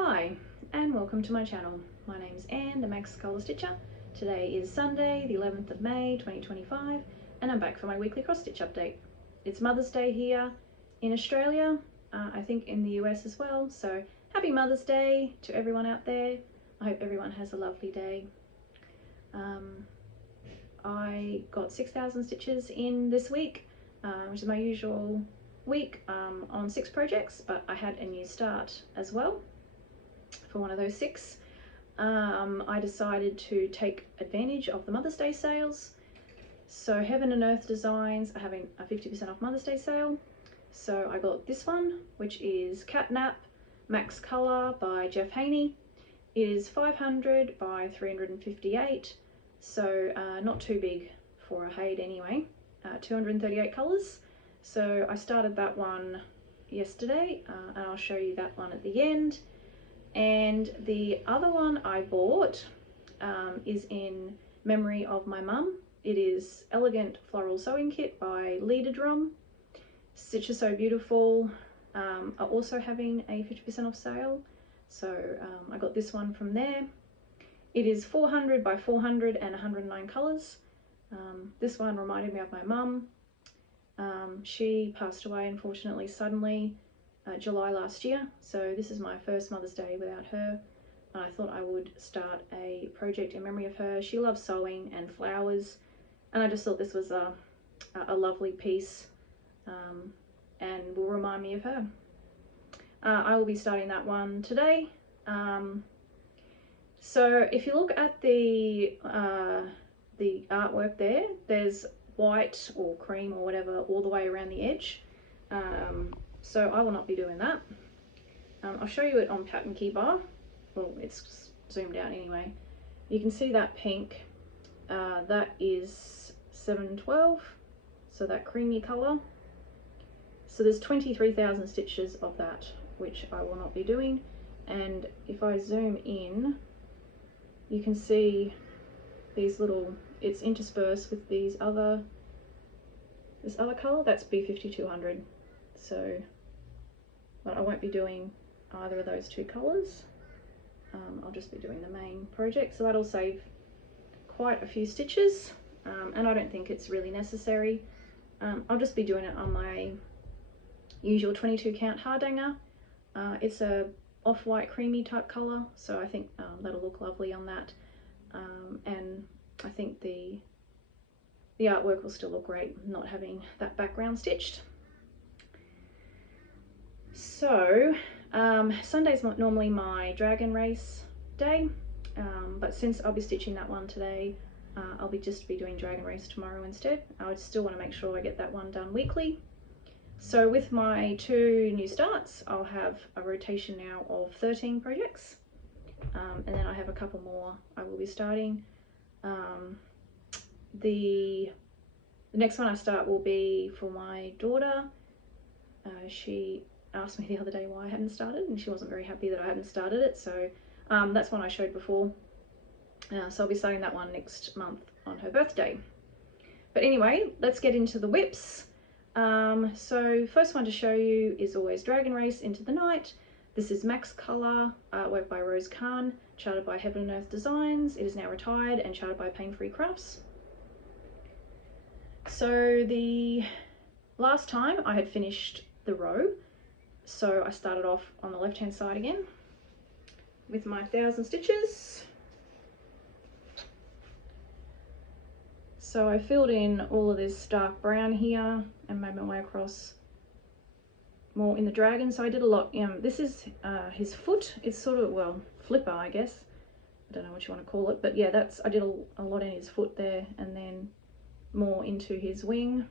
Hi and welcome to my channel. My name's Anne, the Max Colour Stitcher. Today is Sunday the 11th of May 2025 and I'm back for my weekly cross stitch update. It's Mother's Day here in Australia, I think in the US as well, so happy Mother's Day to everyone out there. I hope everyone has a lovely day. I got 6,000 stitches in this week, which is my usual week on 6 projects, but I had a new start as well for one of those 6. I decided to take advantage of the Mother's Day sales. So Heaven and Earth Designs are having a 50% off Mother's Day sale. So I got this one, which is Catnap Max Colour by Jeff Haynie. It is 500 by 358, so not too big for a HAED anyway. 238 colours. So I started that one yesterday and I'll show you that one at the end. And the other one I bought is in memory of my mum. It is Elegant Floral Sewing Kit by Liederdrom. Stitchessewbeautiful are also having a 50% off sale. So I got this one from there. It is 400 by 400 and 109 colours. This one reminded me of my mum. She passed away unfortunately suddenly July last year, so this is my first Mother's Day without her. I thought I would start a project in memory of her. She loves sewing and flowers, and I just thought this was a lovely piece and will remind me of her. I will be starting that one today. So if you look at the artwork there, there's white or cream or whatever all the way around the edge. So I will not be doing that. I'll show you it on pattern key bar. Well, it's zoomed out anyway. You can see that pink. That is 712, so that creamy colour. So there's 23,000 stitches of that, which I will not be doing. And if I zoom in, you can see these little, it's interspersed with this other colour. That's B5200. So, but I won't be doing either of those 2 colours. I'll just be doing the main project, so that'll save quite a few stitches, and I don't think it's really necessary. I'll just be doing it on my usual 22 count hardanger. It's a off-white creamy type colour, so I think that'll look lovely on that, and I think the artwork will still look great not having that background stitched. So Sunday's not normally my dragon race day, but since I'll be stitching that one today, I'll just be doing dragon race tomorrow instead. I would still want to make sure I get that one done weekly. So with my 2 new starts, I'll have a rotation now of 13 projects, and then I have a couple more I will be starting. The next one I start will be for my daughter. She asked me the other day why I hadn't started, and she wasn't very happy that I hadn't started it, so that's one I showed before. So I'll be starting that one next month on her birthday. But anyway, let's get into the whips. So first one to show you is always Dragon Race Into the Night. This is Max Colour, artwork by Rosa, charted by Heaven and Earth Designs. It is now retired and charted by Pain Free Crafts. So the last time I had finished the row, so I started off on the left hand side again with my 1,000 stitches. So I filled in all of this dark brown here and made my way across more in the dragon. So I did a lot. This is his foot. It's sort of, well, flipper, I guess. I don't know what you want to call it, but yeah, I did a lot in his foot there, and then more into his wing.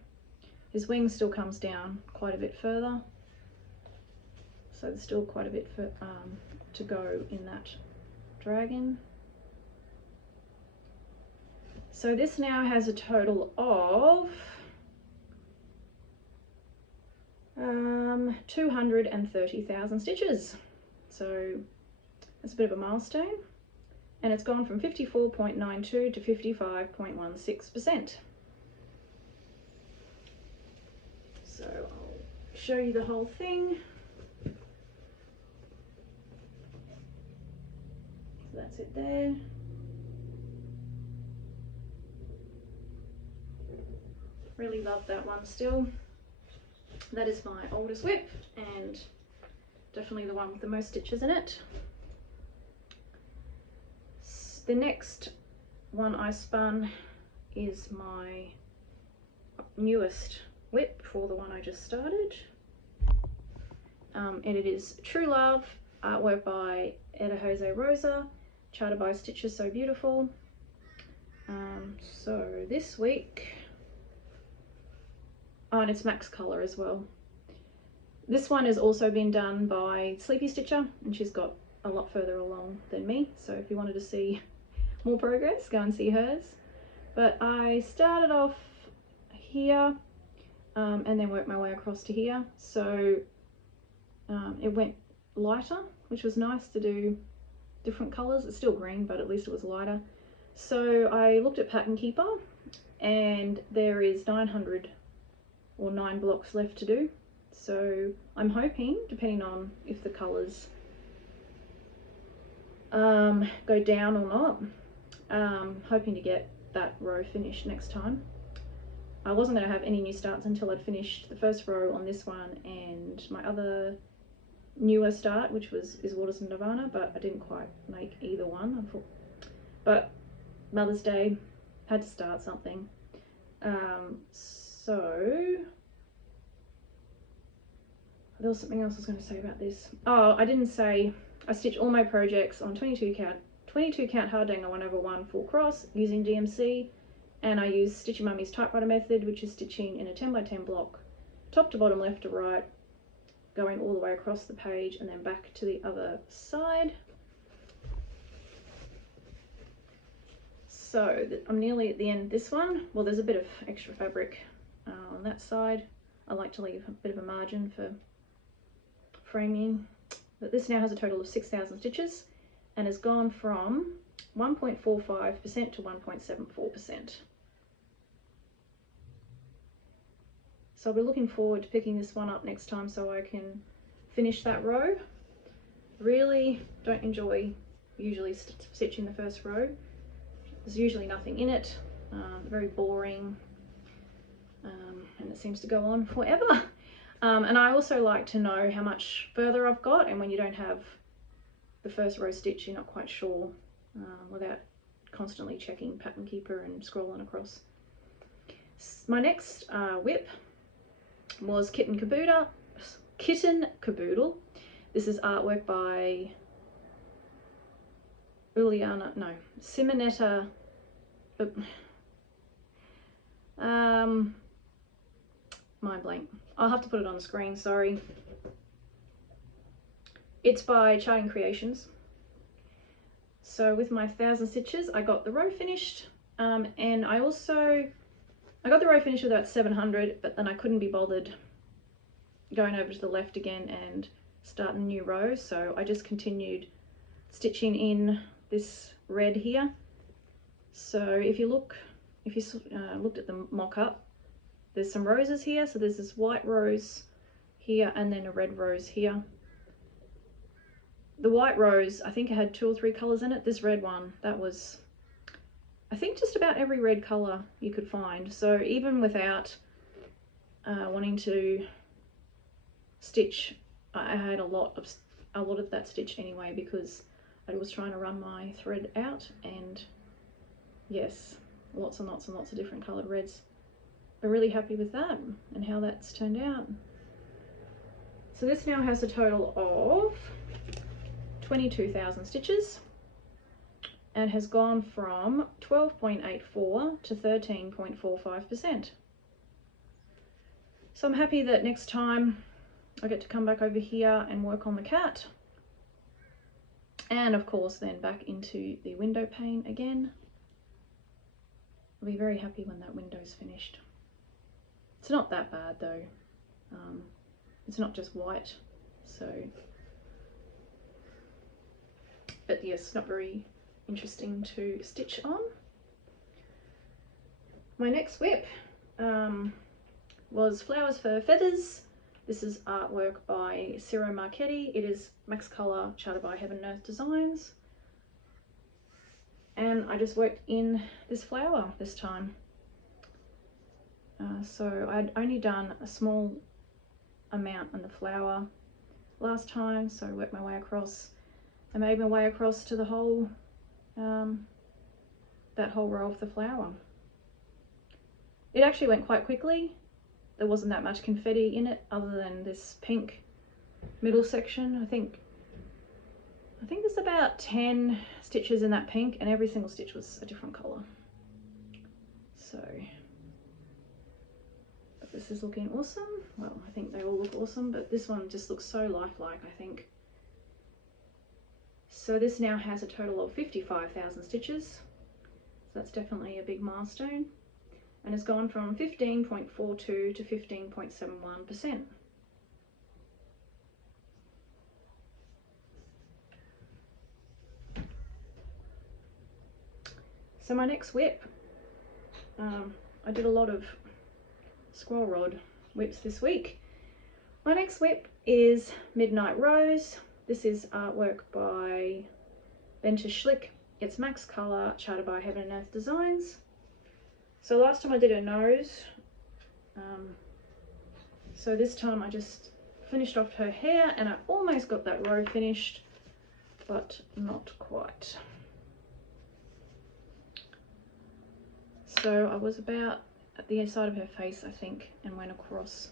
His wing still comes down quite a bit further, so there's still quite a bit for, to go in that dragon. So this now has a total of 230,000 stitches. So that's a bit of a milestone, and it's gone from 54.92 to 55.16%. So I'll show you the whole thing. that's it there. Really love that one still. That is my oldest whip and definitely the one with the most stitches in it. The next one I spun is my newest whip for the one I just started. And it is True Love, artwork by Eder, Rosa, charted by Stitchessewbeautiful. So this week, oh, and it's max color as well. This one has also been done by Sleepy Stitcher, and she's got a lot further along than me, so if you wanted to see more progress, go and see hers. But I started off here and then worked my way across to here, so it went lighter, which was nice to do different colors. It's still green, but at least it was lighter. So I looked at Pattern Keeper, and there is 900 or 9 blocks left to do. So I'm hoping, depending on if the colors go down or not, hoping to get that row finished next time. I wasn't going to have any new starts until I'd finished the first row on this one and my other newer start, which is Waters and Nirvana, but I didn't quite make either one. But Mother's Day, had to start something. So there was something else I was going to say about this. Oh, I didn't say I stitch all my projects on 22 count hard dangle 1/1 full cross using DMC, and I use Stitchy Mummy's typewriter method, which is stitching in a 10 by 10 block, top to bottom, left to right, going all the way across the page and then back to the other side. So I'm nearly at the end of this one. Well, there's a bit of extra fabric on that side. I like to leave a bit of a margin for framing. But this now has a total of 6,000 stitches and has gone from 1.45% to 1.74%. So I'll be looking forward to picking this one up next time so I can finish that row. Really don't enjoy usually stitching the first row. There's usually nothing in it, very boring, and it seems to go on forever. And I also like to know how much further I've got, and when you don't have the first row stitch, you're not quite sure without constantly checking Pattern Keeper and scrolling across. My next whip was Kitten Caboodle. This is artwork by Simonetta. Mind blank. I'll have to put it on the screen, sorry. It's by Charting Creations. So with my 1,000 stitches, I got the row finished, and I got the row finished with about 700, but then I couldn't be bothered going over to the left again and starting a new row, so I just continued stitching in this red here. So if you looked at the mock-up, there's some roses here. So there's this white rose here and then a red rose here. The white rose, I think it had 2 or 3 colors in it. This red one, that was, I think, just about every red color you could find. So even without wanting to stitch, I had a lot of that stitched anyway, because I was trying to run my thread out, and yes, lots and lots and lots of different colored reds. I'm really happy with that and how that's turned out. So this now has a total of 22,000 stitches and has gone from 12.84 to 13.45%. So I'm happy that next time I get to come back over here and work on the cat, and of course then back into the window pane again. I'll be very happy when that window's finished. It's not that bad though. It's not just white, so, but yes, not very interesting to stitch on. My next whip was Flowers for Feathers. This is artwork by Ciro Marchetti. It is max color, charted by Heaven and Earth Designs. and I just worked in this flower this time. So I'd only done a small amount on the flower last time, so I worked my way across. I made my way across to the whole, that whole row of the flower. It actually went quite quickly. There wasn't that much confetti in it other than this pink middle section. I think there's about 10 stitches in that pink, and every single stitch was a different colour. So, but this is looking awesome. Well, I think they all look awesome, but this one just looks so lifelike, I think. So this now has a total of 55,000 stitches. So that's definitely a big milestone. And it's gone from 15.42 to 15.71%. So my next whip, I did a lot of scroll rod whips this week. My next whip is Midnight Rose. This is artwork by Bente Schlick. It's max colour, charted by Heaven and Earth Designs. So last time I did her nose, so this time I just finished off her hair, and I almost got that row finished, but not quite. So I was about at the side of her face, I think, and went across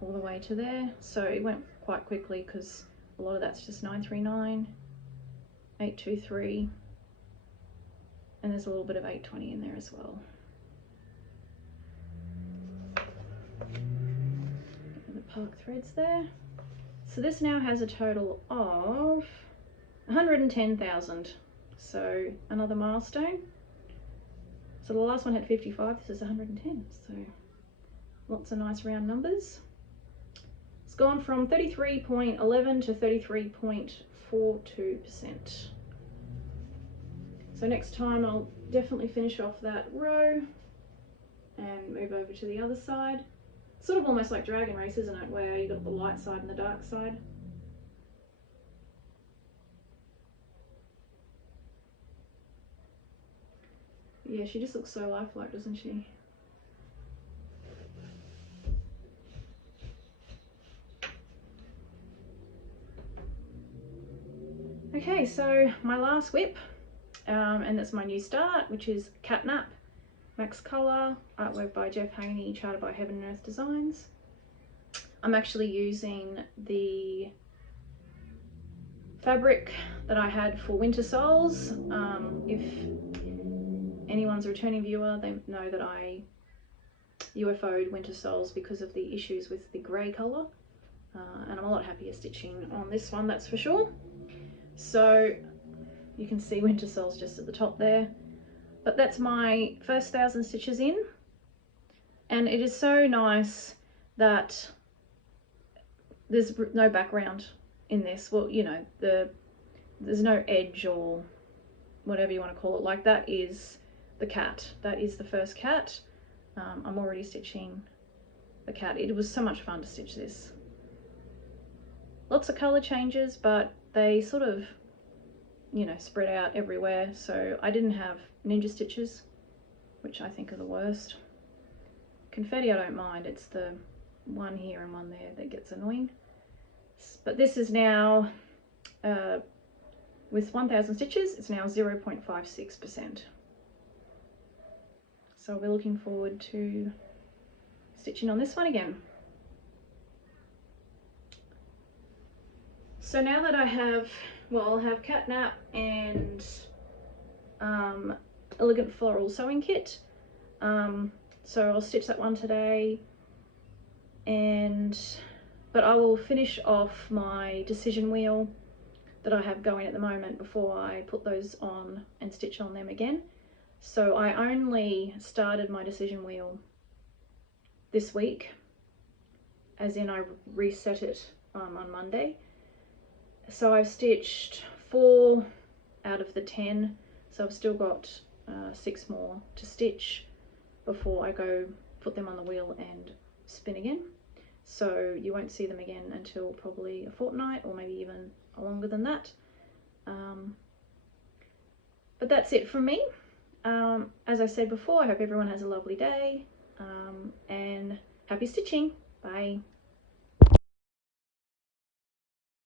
all the way to there. So it went quite quickly because a lot of that's just 939, 823, and there's a little bit of 820 in there as well. The park threads there. So this now has a total of 110,000. So another milestone. So the last one had 55, this is 110. So lots of nice round numbers. It's gone from 33.11 to 33.42%. So next time I'll definitely finish off that row and move over to the other side. Sort of almost like Dragon Race, isn't it? Where you got the light side and the dark side. Yeah, she just looks so lifelike, doesn't she? Okay, so my last whip, and that's my new start, which is Catnap, max colour, artwork by Haynie, charted by Heaven and Earth Designs. I'm actually using the fabric that I had for Winter Souls. If anyone's a returning viewer, they know that I UFO'd Winter Souls because of the issues with the grey colour, and I'm a lot happier stitching on this one, that's for sure. So you can see Winter Souls just at the top there, but that's my first 1,000 stitches in, and it is so nice that there's no background in this. Well, you know, there's no edge or whatever you want to call it. Like, that is the cat, that is the first cat. I'm already stitching the cat. It was so much fun to stitch this. Lots of colour changes, but they sort of, you know, spread out everywhere. So I didn't have ninja stitches, which I think are the worst. Confetti I don't mind, it's the one here and one there that gets annoying. But this is now, with 1,000 stitches, it's now 0.56%. So we're looking forward to stitching on this one again. So now that I have, well, I'll have Catnap and Elegant Floral Sewing Kit. So I'll stitch that one today, but I will finish off my decision wheel that I have going at the moment before I put those on and stitch on them again. So I only started my decision wheel this week, as in I reset it on Monday. So I've stitched 4 out of the 10, so I've still got 6 more to stitch before I go put them on the wheel and spin again. So you won't see them again until probably a fortnight, or maybe even longer than that. But But that's it from me. As I said before, I hope everyone has a lovely day, and happy stitching. Bye.